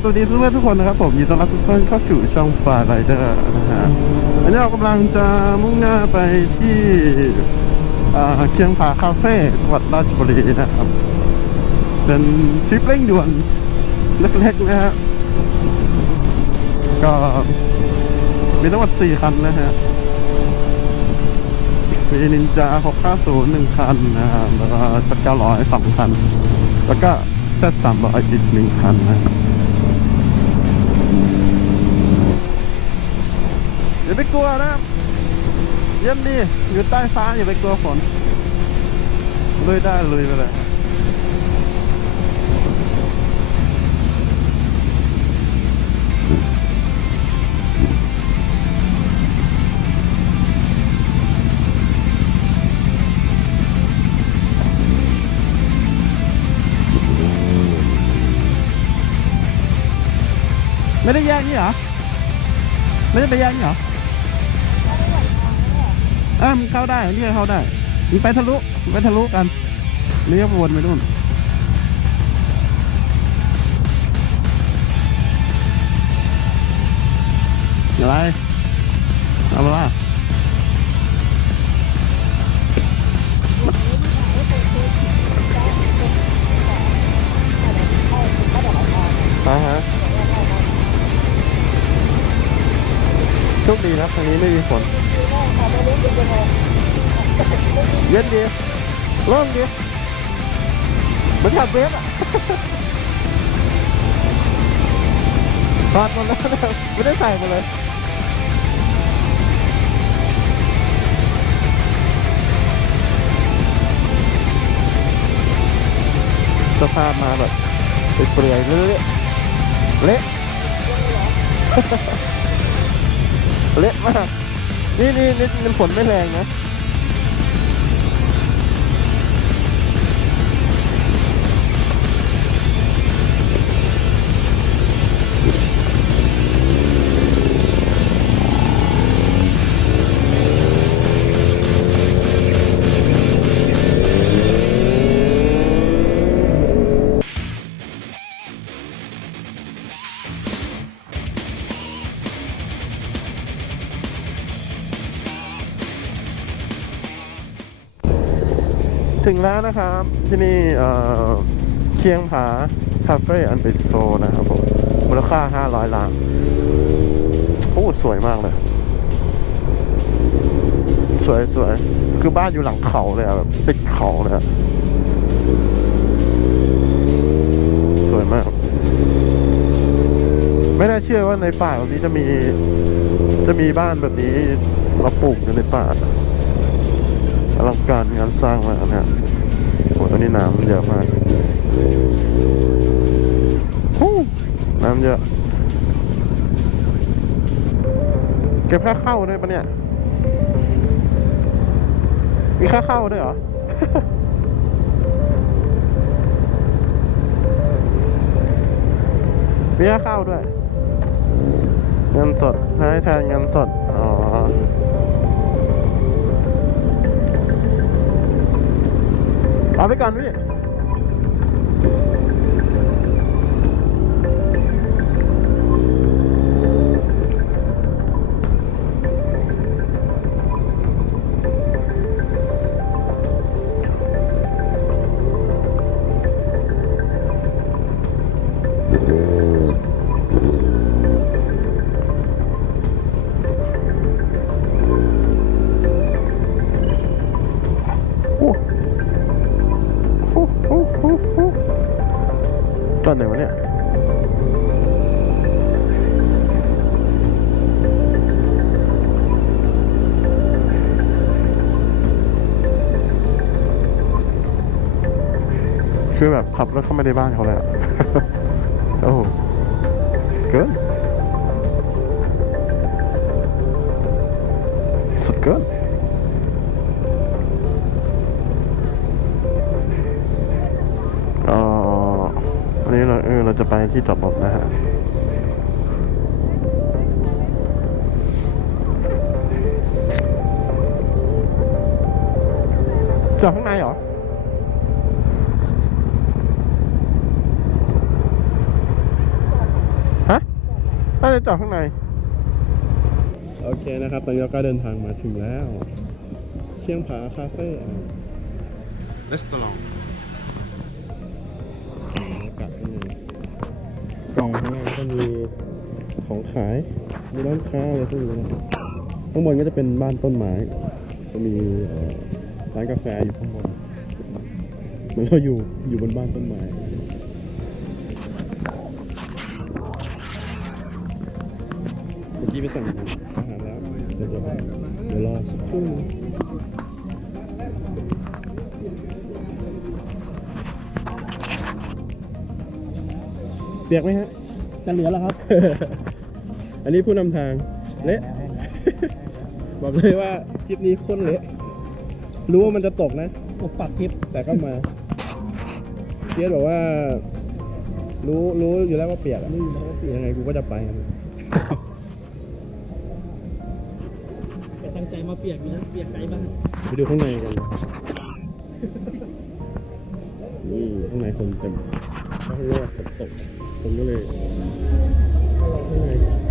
สวัสดีเพื่อนทุกคนนะครับผมยินดีต้อนรับทุกท่านเข้าสู่ช่องฟาไรเดอร์นะฮะอันนี้เรากำลังจะมุ่งหน้าไปที่อ่าเคียงผาคาเฟ่จังหวัดราชบุรีนะครับเป็นทริปเร่งด่วนเล็กๆนะฮะก็มีทั้งหมด4คันนะฮะมีนินจา 650หนึ่งคันนะฮะแล้วก็จักรร้อยสองคัน แล้วก็เซตสามร้อยอีกหนึ่งคันนะ อย่าไปกลัวนะเยี่ยมดีอยู่ใต้ฟ้าอย่าไปกลัวฝนลุยได้ลุยไปเลยไม่ได้แยกนี่เหรอ ไม่ได้ไปแยกนี่เหรอ เออมันเข้าได้เรียกเข้าได้มันไปทะลุมันไปทะลุกันเรียกวนไปนู่นอะไรเอาละไปฮะ โชคดีนะทางนี้ไม่มีฝนเย็นดีโล่งดีเหมือนขับเวฟอะถอดหมดแล้วไม่ได้ใส่มาเลยสภาพมาแบบเปลือยเละเละ เละมาก นี่นี่นี่มันฝนไม่แรงนะ งแล้วนะครับ ที่นี่เคียงผาคาเฟ่อันเปโซนะครับผมมูลค่า 500ล้านโอ้สวยมากเลย สวยสวยคือบ้านอยู่หลังเขาเลยอะแบบติดเขาเลยสวยมาก ไม่น่าเชื่อว่าในป่าแบบนี้จะมี จะมีบ้านแบบนี้มาปลูกอยู่ในป่าอลังการงานสร้างมากนะฮะโอ้ตอนนี้ เยอะมากฮู้น้ำเยอะเก็บค่าเข้าด้วยปะเนี่ย มีค่าเข้าด้วยเหรอ มีค่าเข้าด้วย เงินสดให้แทนเงินสด อ๋อเอาไปก่อนพี่ ตอนไหนวะเนี่ยคือแบบขับรถเข้ามาในบ้านเขาเลยอะ จะไปที่จอดรถนะฮะจอดข้างในเหรอฮะจะจอดข้างใน โอเคนะครับ ตอนนี้เราก็เดินทางมาถึงแล้ว เชียงผาคาเฟ่ ร e s t a u r a ก็มีของขาย มีร้านค้าอะไรพวกนี้นะครับข้างบนก็จะเป็นบ้านต้นไม้ก็มีร้านกาแฟอยู่ข้างบนเหมือนเราอยู่อยู่บนบ้านต้นไม้เมื่อกี้ไปสั่งอาหารแล้ว เดี๋ยวจะเดี๋ยวรอสักครู่เปียกไหมฮะ จะเหลือแล้วครับ อันนี้ผู้นำทาง เละ บอกเลยว่าทริปนี้โคนเละ รู้ว่ามันจะตกนะปกปักคลิป แต่ก็มาเพียสบอกว่า รู้รู้อยู่แล้วว่าเปียกอะยังไงกูก็จะไปอะแต่ตั้งใจมาเปียกอยู่นะเปียกไกลบ้างไปดูข้างในกันนี่ข้าง ในคนเต็มข้างนอกฝนตกผมก็เลยข้างใน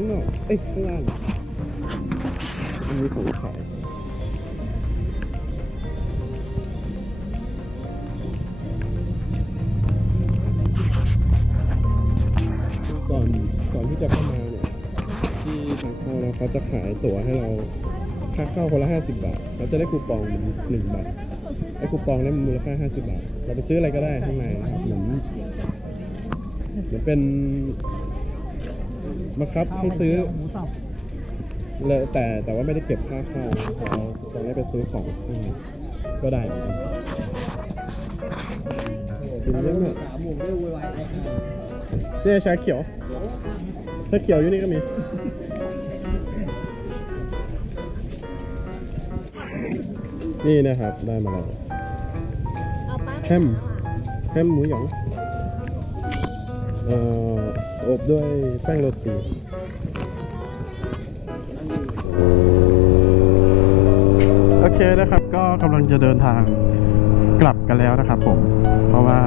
ข้างนอกเอ้ยข้างล่างมันมีของขายก่อนก่อนที่จะเข้ามาเนี่ยที่ทางเข้าแล้วเขาจะขายตั๋วให้เราค่าเข้าคนละ50 บาท เราจะได้คูปองหนึ่งบาทไอ้คูปองนั้มันมูลค่า 50 บาท เราไปซื้ออะไรก็ได้ข้างในนะครับเหมือนเหมือนเป็น บังคับให้ซื้อหมูสับเลยแต่แต่ว่าไม่ได้เก็บค่าเข้าเราเราได้ไปซื้อของข้างในก็ได้เหมือนกันกินเยอะมากขาหมูด้วยวายไอ้ห่านี่ชาเขียวชาเขียวอยู่นี่ก็มีนี่นะครับได้มาแล้วเอาป้าไปแฮมแฮมหมูหยองเอ่อ อบด้วยแป้งโรตีโอเคนะครับก็กำลังจะเดินทางกลับกันแล้วนะครับผม เพราะว่า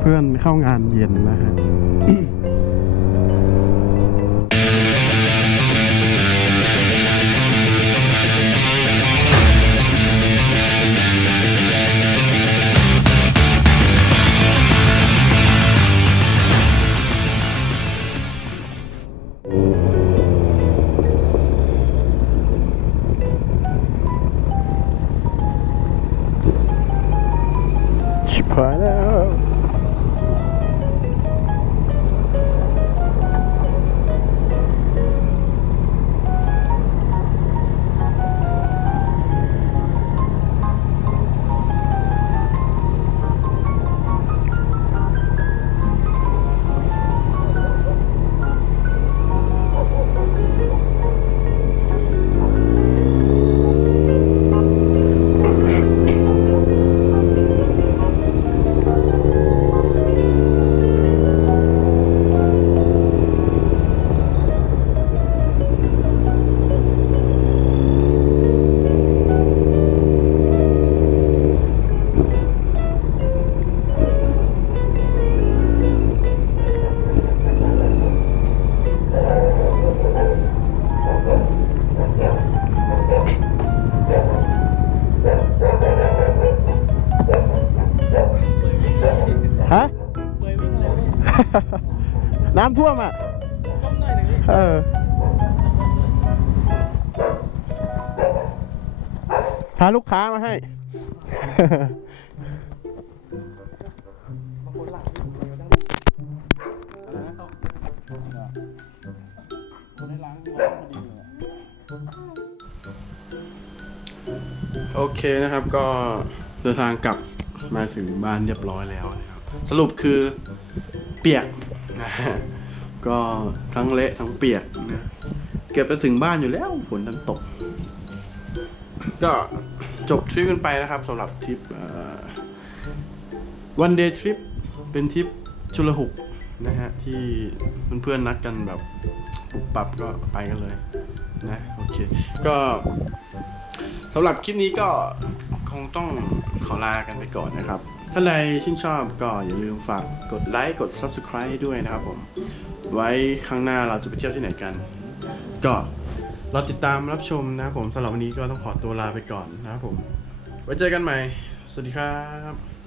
เพื่อนเข้างานเย็นนะฮะ น้ำท่วมอะต้มหน่อยหนึ่งเออพาลูกค้ามาให้โอเคนะครับก็เดินทางกลับมาถึงบ้านเรียบร้อยแล้วนะครับ สรุปคือเปียกนะฮะก็ทั้งเละทั้งเปียกนะเกือบจะถึงบ้านอยู่แล้วฝนดันตก ก็จบทริปกันไปนะครับสำหรับทริปวันเดย์ทริปเป็นทริปชุลหุกนะฮะที่เพื่อนๆนัดกันแบบปุบปับก็ไปกันเลยนะโอเค ก็สำหรับคลิปนี้ก็คงต้องขอลากันไปก่อนนะครับ ถ้าใดชื่นชอบก็อย่าลืมฝากกดไลค์กด Subscribe ให้ด้วยนะครับผม ไว้ครั้งหน้าเราจะไปเที่ยวที่ไหนกัน ก็เราติดตามรับชมนะครับผมสำหรับวันนี้ก็ต้องขอตัวลาไปก่อนนะครับผม ไว้เจอกันใหม่ สวัสดีครับ